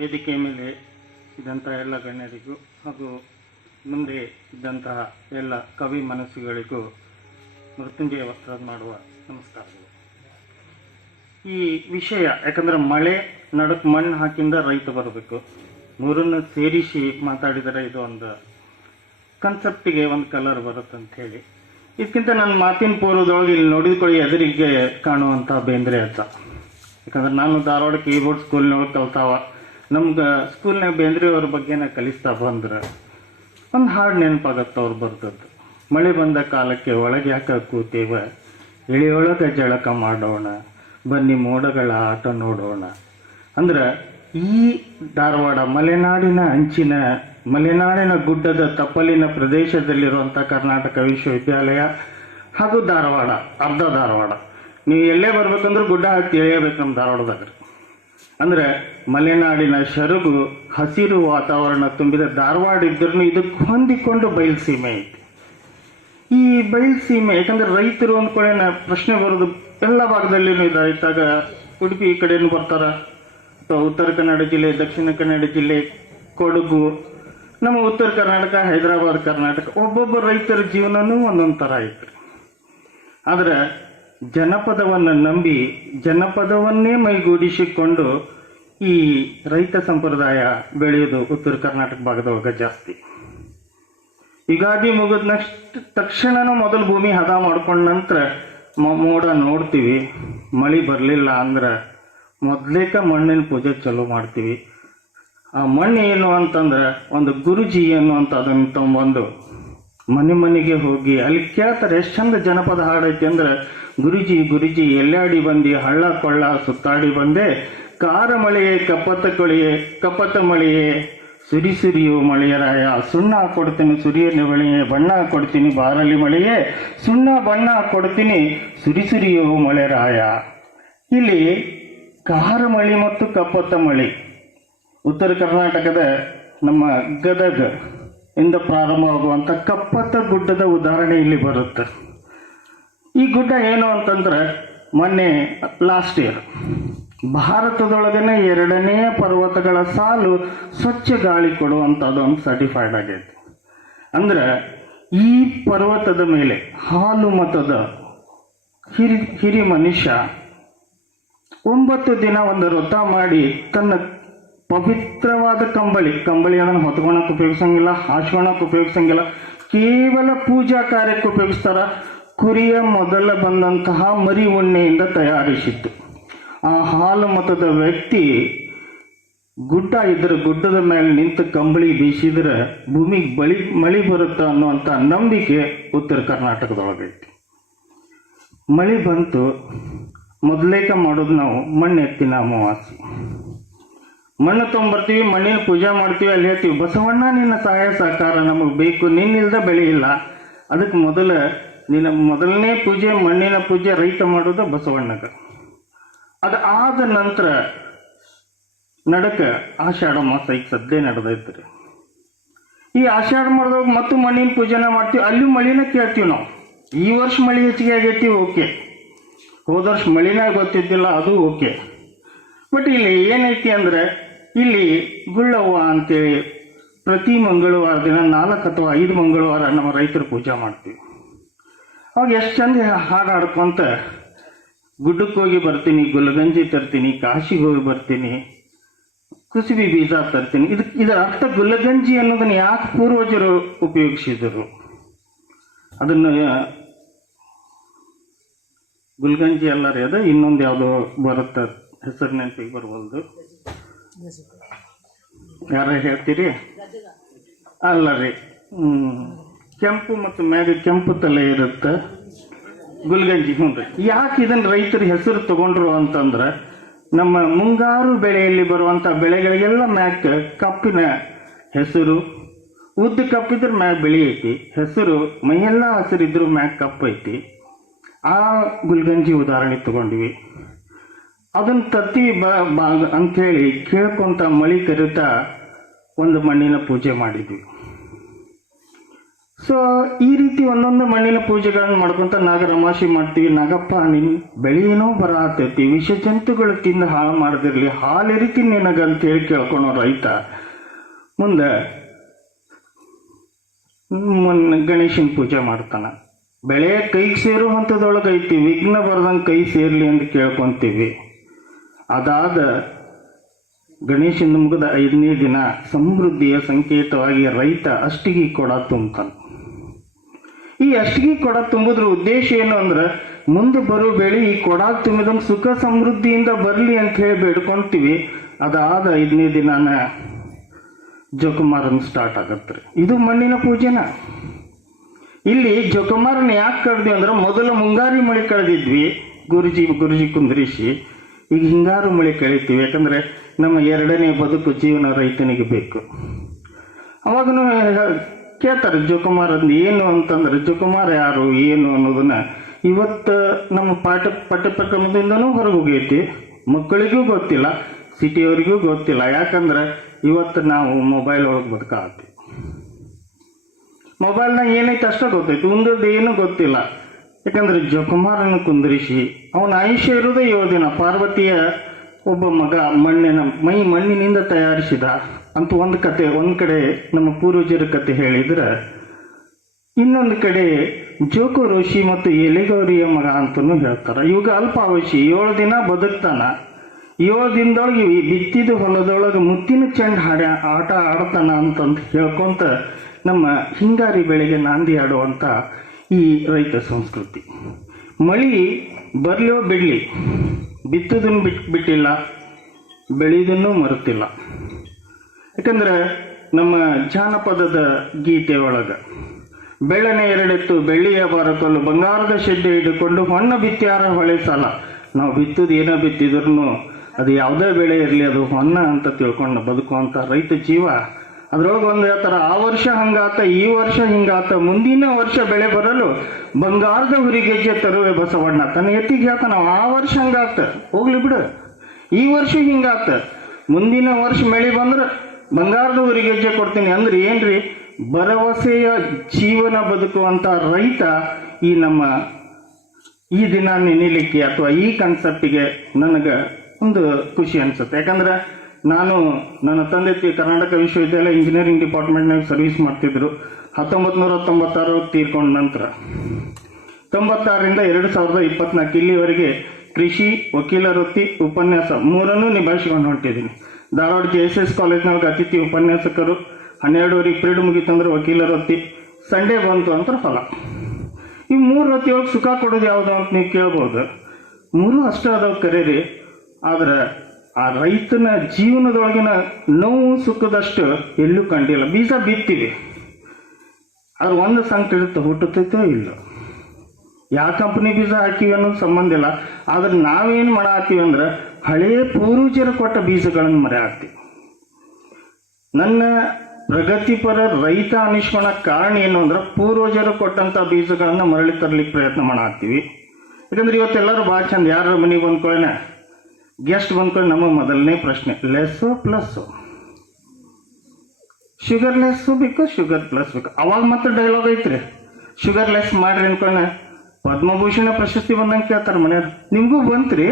ವೇದಿಕೆ ಮೇಲೆ ಇದ್ದಂತಹ ಎಲ್ಲ ಗಣ್ಯರಿಗೂ ಹಾಗೂ ಮುಂದೆ ಇದ್ದಂತಹ ಎಲ್ಲ ಕವಿ ಮನಸ್ಸುಗಳಿಗೂ ಮೃತ್ಯುಂಜಯ ವಸ್ತ್ರ ಮಾಡುವ ನಮಸ್ಕಾರಗಳು. ಈ ವಿಷಯ, ಯಾಕಂದ್ರೆ ಮಳೆ ನಡಕ್ ಮಣ್ಣು ಹಾಕಿಂದ ರೈತ ಬರಬೇಕು. ಮೂರನ್ನು ಸೇರಿಸಿ ಮಾತಾಡಿದರೆ ಇದು ಒಂದು ಕನ್ಸೆಪ್ಟಿಗೆ ಒಂದು ಕಲರ್ ಬರುತ್ತೆ ಅಂತ ಹೇಳಿ. ಇದಕ್ಕಿಂತ ನನ್ನ ಮಾತಿನ ಪೂರ್ವದೊಳಗೆ ಇಲ್ಲಿ ನೋಡಿದ್ಕೊಳ್ಳಿ ಎದುರಿಗೆ ಕಾಣುವಂಥ ಬೇಂದ್ರೆ ಅಂತ ಯಾಕಂದ್ರೆ ನಾನು ಧಾರವಾಡ ಕೀಬೋರ್ಡ್ ಸ್ಕೂಲ್ನೊಳಗೆ ಕಲ್ತಾವ. ನಮ್ಗೆ ಸ್ಕೂಲ್ನಾಗ ಬೇಂದ್ರೆ ಅವ್ರ ಬಗ್ಗೆನ ಕಲಿಸ್ತಾ ಬಂದ್ರೆ ಒಂದು ಹಾಡು ನೆನಪಾಗತ್ತೆ ಅವ್ರು ಬರ್ತದ್ದು ಮಳೆ ಬಂದ ಕಾಲಕ್ಕೆ ಒಳಗೆ ಯಾಕೆ ಕೂತೇವ? ಇಳಿಯೊಳಗೆ ಜಳಕ ಮಾಡೋಣ, ಬನ್ನಿ ಮೋಡಗಳ ಆಟ ನೋಡೋಣ. ಅಂದ್ರೆ ಈ ಧಾರವಾಡ ಮಲೆನಾಡಿನ ಅಂಚಿನ, ಮಲೆನಾಡಿನ ಗುಡ್ಡದ ತಪ್ಪಲಿನ ಪ್ರದೇಶದಲ್ಲಿರುವಂಥ ಕರ್ನಾಟಕ ವಿಶ್ವವಿದ್ಯಾಲಯ ಹಾಗೂ ಧಾರವಾಡ, ಅರ್ಧ ಧಾರವಾಡ. ನೀವು ಎಲ್ಲೇ ಬರ್ಬೇಕಂದ್ರೂ ಗುಡ್ಡ ಹತ್ತಿ ಎಳೆಯಬೇಕು ನಮ್ಮ ಧಾರವಾಡದಾಗ. ಅಂದ್ರೆ ಮಲೆನಾಡಿನ ಶರುಗು, ಹಸಿರು ವಾತಾವರಣ ತುಂಬಿದ ಧಾರವಾಡ ಇದ್ರೂ ಇದಕ್ಕೆ ಹೊಂದಿಕೊಂಡು ಬಯಲುಸೀಮೆ ಐತಿ. ಈ ಬಯಲುಸೀಮೆ ಯಾಕಂದ್ರೆ ರೈತರು ಅಂದ್ಕೊಳ್ಳೇನ ಪ್ರಶ್ನೆ ಬರೋದು ಎಲ್ಲ ಭಾಗದಲ್ಲಿನೂ ಇದ್ದಾಗ ಉಡುಪಿ ಈ ಕಡೆನೂ ಬರ್ತಾರ. ಅಥವಾ ಉತ್ತರ ಕನ್ನಡ ಜಿಲ್ಲೆ, ದಕ್ಷಿಣ ಕನ್ನಡ ಜಿಲ್ಲೆ, ಕೊಡಗು, ನಮ್ಮ ಉತ್ತರ ಕರ್ನಾಟಕ, ಹೈದರಾಬಾದ್, ಕರ್ನಾಟಕ, ಒಬ್ಬೊಬ್ಬ ರೈತರ ಜೀವನನೂ ಒಂದೊಂದು ಥರ ಐತೆ. ಆದ್ರೆ ಜನಪದವನ್ನು ನಂಬಿ ಜನಪದವನ್ನೇ ಮೈಗೂಡಿಸಿಕೊಂಡು ಈ ರೈತ ಸಂಪ್ರದಾಯ ಬೆಳೆಯೋದು ಉತ್ತರ ಕರ್ನಾಟಕ ಭಾಗದೊಳಗೆ ಜಾಸ್ತಿ. ಯುಗಾದಿ ಮುಗಿದ ನೆಕ್ಸ್ಟ್ ತಕ್ಷಣನೂ ಮೊದಲು ಭೂಮಿ ಹದ ಮಾಡ್ಕೊಂಡ ನಂತರ ಮೋಡ ನೋಡ್ತೀವಿ, ಮಳೆ ಬರಲಿಲ್ಲ ಅಂದ್ರೆ ಮೊದಲೇಕ ಮಣ್ಣಿನ ಪೂಜೆ ಚಲೋ ಮಾಡ್ತೀವಿ. ಆ ಮಣ್ಣು ಏನು ಅಂತಂದ್ರೆ ಒಂದು ಗುರುಜಿ ಅನ್ನುವಂಥ ಅದನ್ನು ತಗೊಂಬಂದು ಮನೆ ಮನೆಗೆ ಹೋಗಿ, ಅಲ್ಲಿ ಕೇಳ್ತಾರೆ ಎಷ್ಟು ಚಂದ ಜನಪದ ಹಾಡೈತಿ ಅಂದ್ರೆ, ಗುರುಜಿ ಗುರುಜಿ ಎಲ್ಲಾಡಿ ಬಂದಿ, ಹಳ್ಳ ಕೊಳ್ಳ ಸುತ್ತಾಡಿ ಬಂದೆ, ಕಾರ ಮಳೆಯೇ ಕಪ್ಪತ್ತ ಕೊಳೆಯೇ ಕಪ್ಪತ್ತ ಮಳೆಯೇ, ಸುರಿ ಸುರಿಯು ಮಳೆಯರಾಯ ಸುಣ್ಣ ಕೊಡ್ತೀನಿ ಸುರಿಯಲ್ಲಿ ಮಳೆಯೇ ಬಣ್ಣ ಕೊಡ್ತೀನಿ ಬಾರಲಿ ಮಳೆಯೇ, ಸುಣ್ಣ ಬಣ್ಣ ಕೊಡ್ತೀನಿ ಸುರಿ ಸುರಿಯು ಮಳೆರಾಯ ಇಲ್ಲಿ ಕಾರ ಮಳೆ ಮತ್ತು ಕಪ್ಪತ್ತ ಮಳೆ. ಉತ್ತರ ಕರ್ನಾಟಕದ ನಮ್ಮ ಗದಗ. ಇಂದ ಪ್ರಾರಂಭವಾಗುವಂಥ ಕಪ್ಪತ್ತ ಗುಡ್ಡದ ಉದಾಹರಣೆ ಇಲ್ಲಿ ಬರುತ್ತೆ. ಈ ಗುಡ್ಡ ಏನು ಅಂತಂದ್ರೆ ಮೊನ್ನೆ ಲಾಸ್ಟ್ ಇಯರ್ ಭಾರತದೊಳಗನೆ ಎರಡನೇ ಪರ್ವತಗಳ ಸಾಲು ಸ್ವಚ್ಛ ಗಾಳಿ ಕೊಡುವಂಥದ್ದು ಒಂದು ಸರ್ಟಿಫೈಡ್ ಆಗೈತೆ. ಅಂದ್ರೆ ಈ ಪರ್ವತದ ಮೇಲೆ ಹಾಲು ಮತದ ಹಿರಿ ಹಿರಿ ಮನುಷ್ಯ ಒಂಬತ್ತು ದಿನ ಒಂದು ವ್ರತ ಮಾಡಿ ತನ್ನ ಪವಿತ್ರವಾದ ಕಂಬಳಿ. ಕಂಬಳಿ ಅದನ್ನು ಹೊತ್ಕೊಳಕ್ಕೆ ಉಪಯೋಗಿಸಂಗಿಲ್ಲ ಹಾಸ್ಕೊಳಕ್ಕೆ ಉಪಯೋಗಿಸಂಗಿಲ್ಲ. ಕೇವಲ ಪೂಜಾ ಕಾರ್ಯಕ್ಕೆ ಉಪಯೋಗಿಸ್ತಾರ. ಕುರಿಯ ಮೊದಲ ಬಂದಂತಹ ಮರಿ ಉಣ್ಣೆಯಿಂದ ತಯಾರಿಸಿತ್ತು. ಆ ಹಾಲು ಮತದ ವ್ಯಕ್ತಿ ಗುಡ್ಡ ಇದ್ರೆ ಗುಡ್ಡದ ಮೇಲೆ ನಿಂತು ಕಂಬಳಿ ಬೀಸಿದ್ರೆ ಭೂಮಿಗೆ ಬಳಿ, ಮಳಿ ಬರುತ್ತೆ ಅನ್ನುವಂಥ ನಂಬಿಕೆ ಉತ್ತರ ಕರ್ನಾಟಕದೊಳಗೈತಿ ಮಳೆ ಬಂತು, ಮೊದಲೇಕ ಮಾಡೋದು ನಾವು ಮಣ್ಣೆತ್ತಿನ ಅಮಾವಾಸ್ಯೆ. ಮಣ್ಣು ತೊಗೊಂಬರ್ತೀವಿ, ಮಣ್ಣಿನ ಪೂಜೆ ಮಾಡ್ತೀವಿ, ಅಲ್ಲಿ ಹೇಳ್ತೀವಿ, ಬಸವಣ್ಣ, ನಿನ್ನ ಸಹಾಯ, ಸಹಕಾರ ನಮಗೆ ಬೇಕು, ನಿನ್ನಿಲ್ದ ಬೆಳೆ ಇಲ್ಲ. ಅದಕ್ಕೆ ಮೊದಲ, ನಿನ್ನ ಮೊದಲನೇ ಪೂಜೆ, ಮಣ್ಣಿನ ಪೂಜೆ ರೈತ ಮಾಡೋದು ಬಸವಣ್ಣಗ. ಅದು ಆದ ನಂತರ ನಡಕ ಆಷಾಢ ಮಾಸ ಈಗ ಸದ್ಯ ನಡೆದೈತ್ರಿ. ಈ ಆಷಾಢ ಮಾಡಿದಾಗ ಮತ್ತು ಮಣ್ಣಿನ ಪೂಜೆನ ಮಾಡ್ತೀವಿ, ಅಲ್ಲಿ ಮಳಿನ ಕೇಳ್ತೀವಿ ನಾವು. ಈ ವರ್ಷ ಮಳಿ ಹೆಚ್ಚಿಗೆ ಆಗೈತಿ, ಓಕೆ. ಹೋದ ವರ್ಷ ಮಳಿನ ಗೊತ್ತಿದ್ದಿಲ್ಲ, ಅದು ಓಕೆ. ಬಟ್ ಇಲ್ಲಿ ಏನೈತಿ ಅಂದ್ರೆ ಇಲ್ಲಿ ಗುಳ್ಳವ್ವ ಅಂತೇಳಿ ಪ್ರತಿ ಮಂಗಳವಾರ ದಿನ ನಾಲ್ಕು ಅಥವಾ ಐದು ಮಂಗಳವಾರ ನಮ್ಮ ರೈತರು ಪೂಜೆ ಮಾಡ್ತೀವಿ. ಅವಾಗ ಎಷ್ಟು ಚಂದ ಹಾಡು ಹಾಡ್ಕೊಂತ ಗುಡ್ಡಕ್ಕೆ ಹೋಗಿ ಬರ್ತೀನಿ, ಗುಲ್ಗಂಜಿ ತರ್ತೀನಿ, ಕಾಶಿಗೆ ಹೋಗಿ ಬರ್ತೀನಿ, ಕುಸುಬಿ ಬೀಜ ತರ್ತೀನಿ. ಇದು ಇದರ ಅರ್ಥ ಗುಲಗಂಜಿ ಅನ್ನೋದನ್ನು ಯಾಕೆ ಪೂರ್ವಜರು ಉಪಯೋಗಿಸಿದರು? ಅದನ್ನು ಗುಲ್ಗಂಜಿ ಅಲ್ಲ ರೀ ಅದು, ಇನ್ನೊಂದು ಯಾವುದೋ ಬರುತ್ತೆ, ಹೆಸರು ನೆನಪಿಗೆ ಬರ್ವಲ್ದು. ಯಾರ ಹೇಳ್ತೀರಿ? ಅಲ್ಲ ರೀ ಹ್ಮ್. ಕೆಂಪು ಮತ್ತು ಮ್ಯಾಗ ಕೆಂಪು ತಲೆ ಇರುತ್ತೆ. ಗುಲ್ಗಂಜಿ, ಹ್ಞೂ ರೀ. ಯಾಕೆ ಇದನ್ನ ರೈತರು ಹೆಸರು ತಗೊಂಡ್ರು ಅಂತಂದ್ರೆ, ನಮ್ಮ ಮುಂಗಾರು ಬೆಳೆಯಲ್ಲಿ ಬರುವಂಥ ಬೆಳೆಗಳಿಗೆಲ್ಲ ಮ್ಯಾಕ್ ಕಪ್ಪಿನ ಹೆಸರು. ಉದ್ದ ಕಪ್ಪಿದ್ರೆ ಮ್ಯಾಗ ಬೆಳೆ ಐತಿ ಹೆಸರು, ಮೈಯೆಲ್ಲ ಹಸಿರಿದ್ರು ಮ್ಯಾಗ ಕಪ್ಪು ಐತಿ ಆ ಗುಲ್ಗಂಜಿ ಉದಾಹರಣೆ ತಗೊಂಡ್ವಿ. ಅದನ್ನ ತತ್ತಿ ಬ ಅಂಥೇಳಿ ಕೇಳ್ಕೊಂತ ಮಳಿ ಕರಿತಾ ಒಂದು ಮಣ್ಣಿನ ಪೂಜೆ ಮಾಡಿದ್ವಿ. ಸೊ ಈ ರೀತಿ ಒಂದೊಂದು ಮಣ್ಣಿನ ಪೂಜೆಗಳನ್ನು ಮಾಡ್ಕೊಂತ ನಾಗರಮಾಶಿ ಮಾಡ್ತೀವಿ. ನಾಗಪ್ಪ, ನಿನ್ ಬೆಳೆಯೇನೋ ಬರ ಬರತೈತಿ. ವಿಷ ಜಂತುಗಳು ತಿಂದು ಹಾಳು ಮಾಡದಿರ್ಲಿ. ಹಾಲಿರಿತಿ ನಿನಗಂತ ಹೇಳಿ ಕೇಳ್ಕೊಳೋ ರೈತ. ಮುಂದೆ ಮುನ್ನ ಗಣೇಶನ ಪೂಜೆ ಮಾಡ್ತಾನ. ಬೆಳೆ ಕೈಗೆ ಸೇರುವಂಥದ್ದೊಳಗೈತಿ ವಿಘ್ನ ಬರ್ದಂಗೆ ಕೈ ಸೇರ್ಲಿ ಅಂತ ಕೇಳ್ಕೊಂತೀವಿ. ಅದಾದ ಗಣೇಶನ ಮುಗಿದ ಐದನೇ ದಿನ ಸಮೃದ್ಧಿಯ ಸಂಕೇತವಾಗಿ ರೈತ ಅಷ್ಟಿಗೆ ಕೊಡ ತುಂಬ್ತಾನೆ. ಈ ಅಷ್ಟಿಗೆ ಕೊಡ ತುಂಬುದ್ರ ಉದ್ದೇಶ ಏನು ಅಂದ್ರೆ ಮುಂದೆ ಬರೋ ಬೆಳೆ ಈ ಕೊಡ ತುಂಬಿದಂಗೆ ಸುಖ ಸಮೃದ್ಧಿಯಿಂದ ಬರಲಿ ಅಂತ ಹೇಳಿ ಬೇಡ್ಕೊಂತೀವಿ. ಅದಾದ ಐದನೇ ದಿನಾನ ಜೋಕುಮಾರನ್ ಸ್ಟಾರ್ಟ್ ಆಗತ್ತೆ ಇದು ಮಣ್ಣಿನ ಪೂಜೆನ. ಇಲ್ಲಿ ಜೋಕುಮಾರನ್ ಯಾಕೆ ಕರೆದ್ವಿ ಅಂದ್ರೆ ಮೊದಲು ಮುಂಗಾರಿ ಮಳೆ ಕಳೆದಿದ್ವಿ ಗುರುಜಿ ಗುರುಜಿ ಕುಂದ್ರಿಸಿ. ಈಗ ಹಿಂಗಾರು ಮಳೆ ಕಳಿತೀವಿ. ಯಾಕಂದರೆ ನಮ್ಮ ಎರಡನೇ ಬದುಕು ಜೀವನ ರೈತನಿಗೆ ಬೇಕು. ಅವಾಗೂ ಕೇಳ್ತಾರೆ ಜೋಕುಮಾರ್ ಅಂದ್ ಏನು ಅಂತಂದ್ರೆ ಜೋಕುಮಾರ್ ಯಾರು, ಏನು ಅನ್ನೋದನ್ನ ಇವತ್ತು ನಮ್ಮ ಪಾಠ ಪಠ್ಯಕ್ರಮದಿಂದನೂ ಹೊರಗೆ ಹೋಗೈತಿ. ಮಕ್ಕಳಿಗೂ ಗೊತ್ತಿಲ್ಲ, ಸಿಟಿಯವರಿಗೂ ಗೊತ್ತಿಲ್ಲ. ಯಾಕಂದ್ರೆ ಇವತ್ತು ನಾವು ಮೊಬೈಲ್ ಒಳಗೆ ಬದುಕಾಗ್ತೀವಿ ಮೊಬೈಲ್ನಾಗ ಏನೈತೆ ಅಷ್ಟೇ ಗೊತ್ತೈತಿ. ಮುಂದದ್ದು ಏನೂ ಗೊತ್ತಿಲ್ಲ. ಯಾಕಂದ್ರೆ ಜೋಕುಮಾರನ ಕುಂದಿರಿಸಿ, ಅವನ ಆಯುಷ್ಯ ಏಳು ದಿನ. ಪಾರ್ವತಿಯ ಒಬ್ಬ ಮಗ ಮಣ್ಣಿನ ಮೈ ಮಣ್ಣಿನಿಂದ ತಯಾರಿಸಿದ ಅಂತ ಒಂದು ಕತೆ, ಒಂದು ಕಡೆ ನಮ್ಮ ಪೂರ್ವಜರ ಕತೆ ಹೇಳಿದ್ರೆ, ಇನ್ನೊಂದು ಕಡೆ ಜೋಕು ಋಷಿ ಮತ್ತು ಎಲೆಗೌರಿಯ ಮಗ ಅಂತಲೂ ಹೇಳ್ತಾರೆ. ಇವಾಗ ಅಲ್ಪಾವಶಿ, ಏಳು ದಿನ ಬದುಕ್ತಾನ. ಏಳು ದಿನದೊಳಗೆ ಬಿತ್ತಿದ ಹೊಲದೊಳಗೆ ಮುತ್ತಿನ ಚೆಂಡು ಹಾಡ ಆಟ ಆಡ್ತಾನ ಅಂತಂದು ಹೇಳ್ಕೊಂತ ನಮ್ಮ ಹಿಂಗಾರಿ ಬೆಳೆಗೆ ನಾಂದಿ ಆಡುವಂಥ ಈ ರೈತ ಸಂಸ್ಕೃತಿ. ಮಳಿ ಬರಲಿಯೋ ಬಿಡಲಿ, ಬಿತ್ತುದನ್ನು ಬಿಟ್ಟು ಬಿಟ್ಟಿಲ್ಲ, ಬೆಳೆಯೋದನ್ನು ಮರೆತಿಲ್ಲ. ಯಾಕಂದ್ರೆ ನಮ್ಮ ಜಾನಪದದ ಗೀತೆ ಒಳಗೆ, ಬೆಳ್ಳನೆ ಎರಡೆತ್ತು ಬೆಳ್ಳಿಯ ಬರಕಲ್ಲು ಬಂಗಾರದ ಶೆಡ್ಡೆ ಹಿಡ್ಕೊಂಡು ಹೊಣ್ಣ ಬಿತ್ತಿಯಾರ ಹೊಳೆ ಸಾಲ. ನಾವು ಬಿತ್ತುದು ಏನೋ ಬಿತ್ತಿದ್ರು ಅದು ಯಾವುದೇ ಬೆಳೆ ಇರಲಿ, ಅದು ಹೊನ್ನ ಅಂತ ತಿಳ್ಕೊಂಡು ಬದುಕುವಂಥ ರೈತ ಜೀವ ಅದ್ರೊಳಗೆ ಒಂದು ಹೇಳ್ತಾರ, ಆ ವರ್ಷ ಹಂಗಾತ, ಈ ವರ್ಷ ಹಿಂಗಾತ, ಮುಂದಿನ ವರ್ಷ ಬೆಳೆ ಬರಲು ಬಂಗಾರದ ಹುರಿಗೆಜ್ಜೆ ತರುವೆ ಬಸವಣ್ಣ. ತನ್ನ ಎತ್ತಿಗೆ ಹೇಳ್ತಾನ ಆ ವರ್ಷ ಹಂಗಾತ. ಹೋಗ್ಲಿ ಬಿಡು. ಈ ವರ್ಷ ಹಿಂಗಾತ. ಮುಂದಿನ ವರ್ಷ ಮಳೆ ಬಂದ್ರೆ ಬಂಗಾರದ ಹುರಿಗೆಜ್ಜೆ ಕೊಡ್ತೀನಿ. ಅಂದ್ರೆ ಏನ್ರಿ? ಭರವಸೆಯ ಜೀವನ ಬದುಕುವಂತ ರೈತ ಈ ನಮ್ಮ ಈ ದಿನ ನೆನಿಲಿಕ್ಕೆ ಅಥವಾ ಈ ಕನ್ಸೆಪ್ಟಿಗೆ ನನಗೆ ಒಂದು ಖುಷಿ ಅನ್ಸುತ್ತೆ. ಯಾಕಂದ್ರೆ ನಾನು ನನ್ನ ತಂದೆ ಕರ್ನಾಟಕ ವಿಶ್ವವಿದ್ಯಾಲಯ ಇಂಜಿನಿಯರಿಂಗ್ ಡಿಪಾರ್ಟ್ಮೆಂಟ್ನಾಗ ಸರ್ವಿಸ್ ಮಾಡ್ತಿದ್ರು. ಹತ್ತೊಂಬತ್ತು ನೂರ ತೊಂಬತ್ತಾರು ತೀರ್ಕೊಂಡ ನಂತರ. ತೊಂಬತ್ತಾರರಿಂದ ಎರಡು ಸಾವಿರದ ಇಪ್ಪತ್ನಾಲ್ಕು ಇಲ್ಲಿವರೆಗೆ ಕೃಷಿ, ವಕೀಲ, ವೃತ್ತಿ, ಉಪನ್ಯಾಸ ಮೂರನ್ನೂ ನಿಭಾಯಿಸ್ಕೊಂಡು ಹೊಂಟಿದ್ದೀನಿ ಧಾರವಾಡ ಜೆ ಎಸ್ ಎಸ್ ಕಾಲೇಜ್ನೊಳಗೆ ಅತಿಥಿ ಉಪನ್ಯಾಸಕರು ಹನ್ನೆರಡುವರೆಗೆ ಪಿರಿಯಡ್ ಮುಗೀತಂದ್ರೆ ವಕೀಲ, ವೃತ್ತಿ ಸಂಡೇ ಬಂತು ಅಂತ ಫಲ. ಈ ಮೂರು ಹೊತ್ತಿಯೊಳಗೆ ಸುಖ ಕೊಡೋದು ಯಾವುದು ಅಂತ ನೀವು ಕೇಳ್ಬೋದು. ಮೂರು ಅಷ್ಟೇ ಅದಾವ ಕರೀರಿ. ಆದ್ರೆ ಆ ರೈತನ ಜೀವನದೊಳಗಿನ ನೋವು ಸುಖದಷ್ಟು ಎಲ್ಲೂ ಕಂಡಿಲ್ಲ. ಬೀಜ ಬಿತ್ತೀವಿ ಅದು ಒಂದು ಸಂಕಟ ಇರುತ್ತೆ ಹುಟ್ಟುತ್ತೈತೋ ಇಲ್ಲ. ಯಾವ ಕಂಪ್ನಿ ಬೀಜ ಹಾಕಿವಿ ಅನ್ನೋದು ಸಂಬಂಧ ಇಲ್ಲ. ಆದ್ರೆ ನಾವೇನು ಮಾಡಾತೀವಿ ಅಂದ್ರೆ ಹಳೆಯ ಪೂರ್ವಜರು ಕೊಟ್ಟ ಬೀಜಗಳನ್ನು ಮರೆ ಹಾಕ್ತೀವಿ ನನ್ನ ಪ್ರಗತಿಪರ ರೈತ ಅನಿಸ್ಕೊಳ ಕಾರಣ ಏನು ಅಂದ್ರೆ ಪೂರ್ವಜರು ಕೊಟ್ಟಂತ ಬೀಜಗಳನ್ನ ಮರಳಿ ತರಲಿಕ್ಕೆ ಪ್ರಯತ್ನ ಮಾಡಾಕ್ತೀವಿ ಯಾಕಂದ್ರೆ ಇವತ್ತೆಲ್ಲರೂ ಭಾಳ ಚಂದ. ಯಾರ ಮನೆಗೆ ಬಂದ್ಕೊಳ್ಳೇನ ಗೆಸ್ಟ್ ಬಂದ್ಕೊಂಡು ನಮ್ಮ ಮೊದಲನೇ ಪ್ರಶ್ನೆ ಲೆಸ್ಸು ಪ್ಲಸ್ಸು ಶುಗರ್ ಲೆಸ್ಸು ಬೇಕು ಶುಗರ್ ಪ್ಲಸ್ ಬೇಕು. ಅವಾಗ ಮತ್ತೆ ಡೈಲಾಗ್ ಐತ್ರಿ. ಶುಗರ್ ಲೆಸ್ ಮಾಡ್ರಿ ಅನ್ಕೊಂಡು. ಪದ್ಮಭೂಷಣ ಪ್ರಶಸ್ತಿ ಬಂದಂಗೆ ಕೇಳ್ತಾರೆ ಮನೆಯವ್ರು ನಿಮಗೂ ಬಂತ್ರಿ?